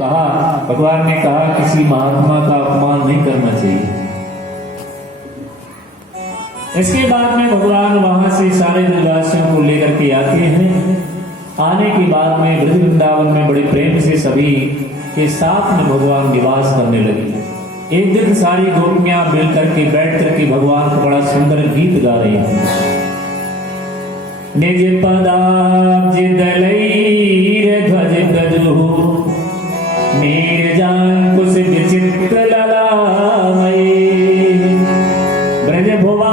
कहा, भगवान ने कहा किसी महात्मा का अपमान नहीं करना चाहिए। इसके बाद में भगवान वहां से सारे ब्रजवासियों को लेकर के आते हैं। आने के बाद में ब्रज वृंदावन में बड़े प्रेम से सभी के साथ में भगवान निवास करने लगे। एक दिन सारी गोपियां मिल करके बैठ करके भगवान को बड़ा सुंदर गीत गा रही हैं। निज पदाब्ज दलैर ध्वज ब्रजहु नीरजांकुश विचित्र ललामये ब्रज भुवा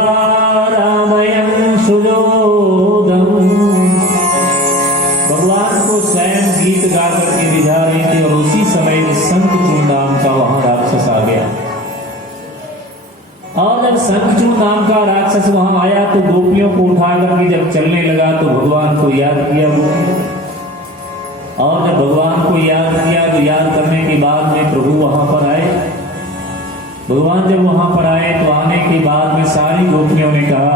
रामयं सुजोदम। भगवान को स्वयं गीत गा करके रिझा रहे थे और उसी समय शंखचूड़ नाम का वहां राक्षस आ गया। और जब शंखचूड़ नाम का राक्षस वहां आया तो गोपियों को उठा करके जब चलने लगा तो भगवान को याद किया वो। और जब भगवान को याद किया तो याद करने के बाद में प्रभु वहां पर आए। भगवान जब वहां पर आए तो आने के बाद में सारी गोपियों ने कहा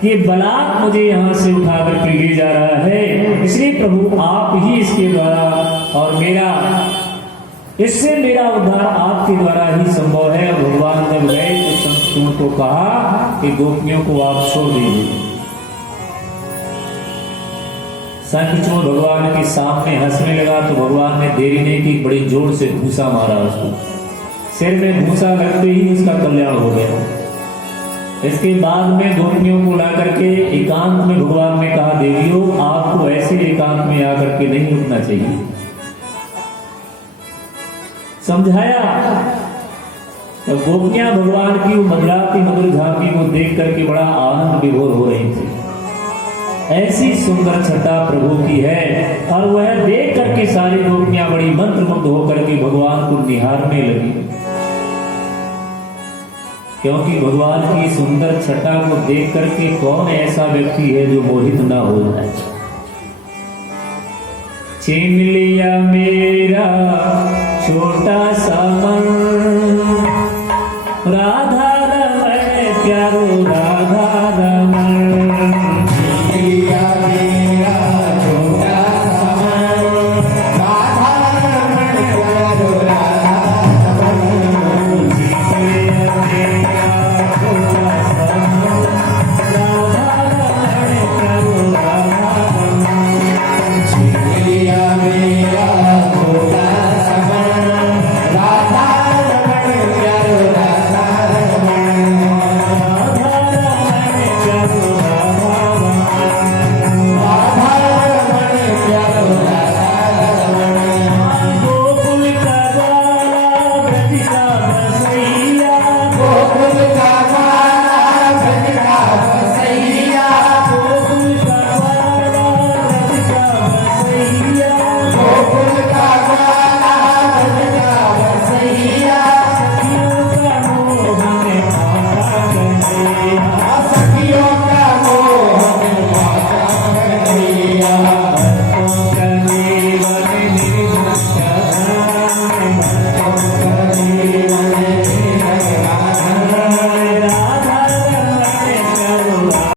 कि बलात् मुझे यहाँ से उठा करके ले जा रहा है, इसलिए प्रभु आप ही इसके द्वारा और इससे मेरा उद्धार आपके द्वारा ही संभव है। और भगवान जब गए तो शंखचूड़ को कहा कि गोपियों को आप छोड़ दीजिए। शंखचूड़ भगवान के सामने हंसने लगा तो भगवान ने देरी नहीं की, बड़ी जोर से घूसा मारा उसको। सिर में घूसा लगते ही उसका कल्याण हो गया। इसके बाद में गोपियों को ला करके एकांत में भगवान ने कहा, देवियों आपको ऐसे एकांत में आकर के नहीं रुकना चाहिए। समझाया तो गोपियां भगवान की मधुराती मधुर झांकी को देख करके बड़ा आनंद विभोर हो रही थी। ऐसी सुंदर छटा प्रभु की है और वह देख करके सारी गोपियां बड़ी मंत्रमुग्ध होकर के भगवान को निहारने लगी, क्योंकि भगवान की सुंदर छटा को देख करके कौन ऐसा व्यक्ति है जो मोहित ना हो जाए। छीन लिया मेरा छोटा